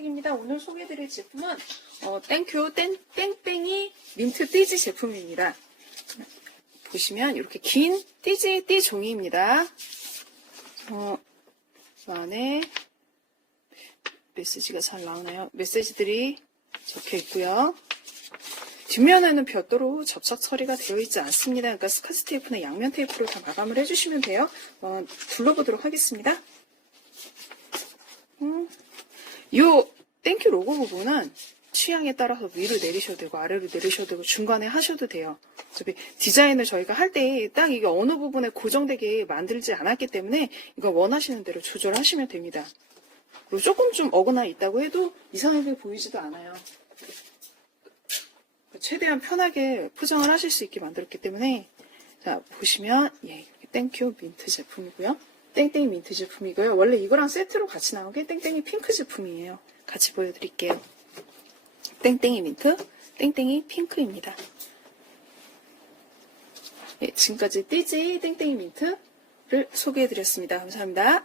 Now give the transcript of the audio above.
땡큐백입니다. 오늘 소개해드릴 제품은 어, 땡큐 땡, 땡땡이 민트 띠지 제품입니다. 보시면 이렇게 긴 띠지 띠 종이입니다. 어, 그 안에 메시지가 잘 나오나요? 메시지들이 적혀 있고요. 뒷면에는 별도로 접착 처리가 되어 있지 않습니다. 그러니까 스카스 테이프나 양면 테이프로 다 마감을 해주시면 돼요. 어, 둘러보도록 하겠습니다. 음, 요 땡큐 로고 부분은 취향에 따라서 위로 내리셔도 되고 아래로 내리셔도 되고 중간에 하셔도 돼요. 어차피 디자인을 저희가 할 때 딱 이게 어느 부분에 고정되게 만들지 않았기 때문에 이거 원하시는 대로 조절하시면 됩니다. 그리고 조금 좀 어긋나 있다고 해도 이상하게 보이지도 않아요. 최대한 편하게 포장을 하실 수 있게 만들었기 때문에 자 보시면 예 땡큐 민트 제품이고요. 땡땡이 민트 제품이고요. 원래 이거랑 세트로 같이 나온 게 땡땡이 핑크 제품이에요. 같이 보여드릴게요. 땡땡이 민트, 땡땡이 핑크입니다. 예, 지금까지 띠지 땡땡이 민트를 소개해드렸습니다. 감사합니다.